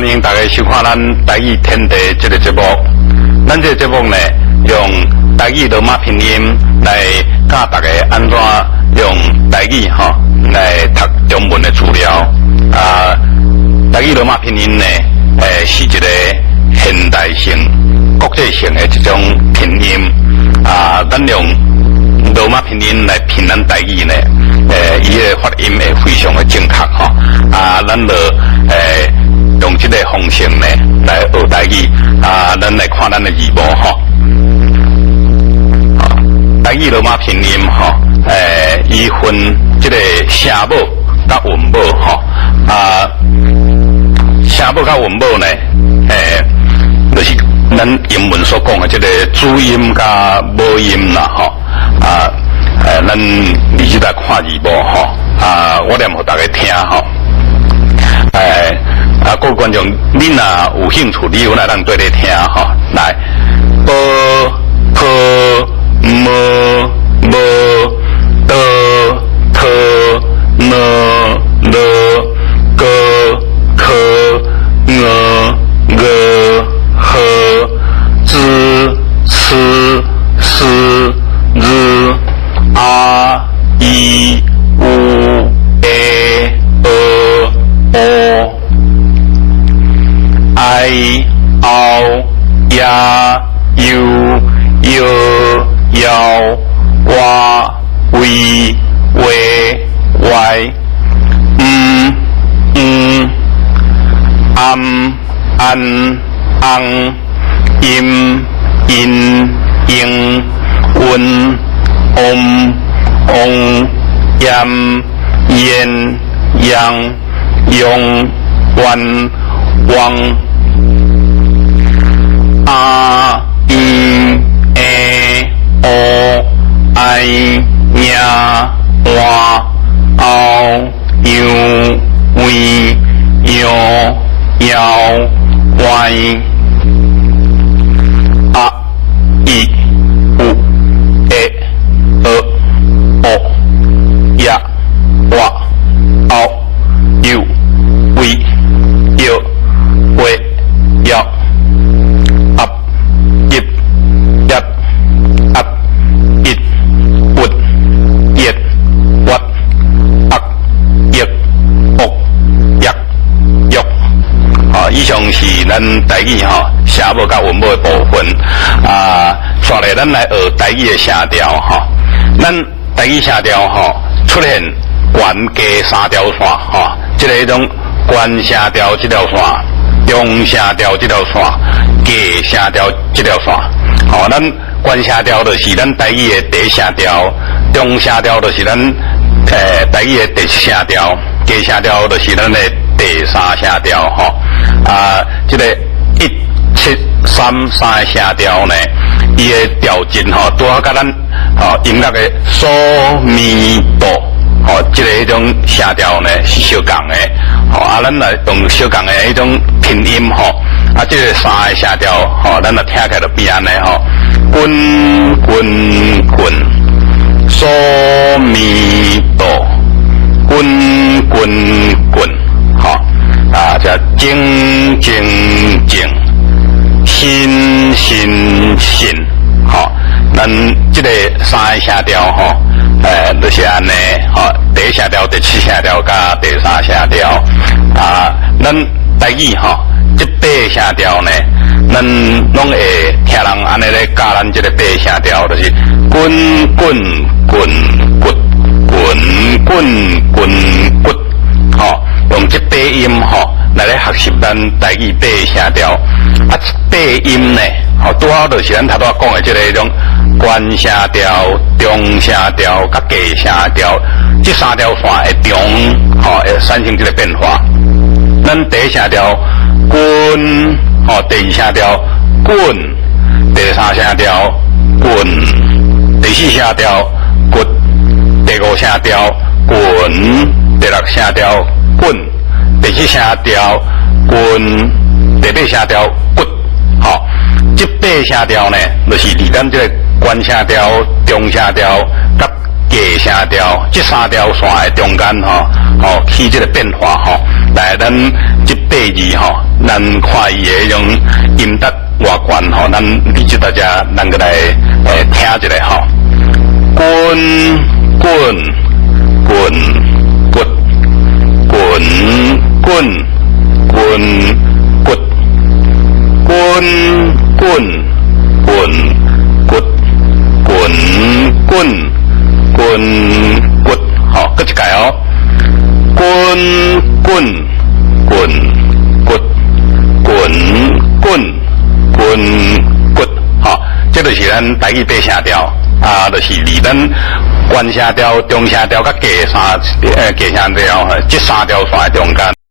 欢迎大家收看咱台语天地这个节目。咱这个节目呢，用台语罗马拼音来教大家安怎用台语来读中文的资料。台语罗马拼音呢，是一个现代性、国际性的这种拼音。咱用罗马拼音来拼咱台语呢，伊个发音会非常的正确咱就用这个方式呢来学台语咱来看咱的字幕台语罗马拼音伊分这个声母甲韵母声母甲韵母呢就是咱英文所讲的这个主音甲母音啦咱你即来看字幕我念给大家听各位观众，你若有兴趣，你有来咱对咧听来，b p m m d t n l g k ng g h z c s r a i u e o I O ya u y y wa we we y an im in ing un ong yam yen yang yong wan wang a i e o I nya wa ao u we yo yao y a i u e o ya wa ao u we yo we yo up yip yat up it would yet what up yet ok yak yok 以上是咱台语声母甲韵母的部分刷来咱来学台语的声调咱台语声调出现悬低三条线这个种悬声调这条线，中声调这条线，低声调这条线咱悬声调就是咱台语的第一声调，中声调就是咱台语的第七声调，低声调就是咱的第三声调这个173声调呢，伊的调针拄好甲咱音乐的嗦咪哆这个迄种声调呢是相共的咱来用相共的迄种拼音这个三个声调咱来听起来就变安尼滚滚滚嗦咪哆滚滚滚这静静静心心心咱这个三个声调就是安尼第一声调、第七声调加第三声调咱台语这八个声调呢，咱拢会听人安尼咧教咱这个八个声调，就是滚滚滚滚滚滚滚滚用这八音来咧学习咱台语八个声调八音呢拄好就是咱头拄讲的这个种悬声调、中声调甲低声调，这三条线会中会产生这个变化。咱第一声调滚第二声调滚，第三声调滚，第四声调滚，第五声调滚，第六声调滚，第七声调滚，第八声调滚这八声调呢，就是离咱这个悬声调、中声调甲低声调这三条线的中间起这个变化来咱这八字咱看伊的迄种音调外悬吼，咱你就大家咱个来听一下吼。滚滚滚滚滚滚滚滚滚滚滚滚滚滚滚滚，好，搁一届哦。滚滚滚滚滚滚滚滚，好，这就是咱台语八声调啊，就是离咱关声调、中声调甲低声调，这三条线中间。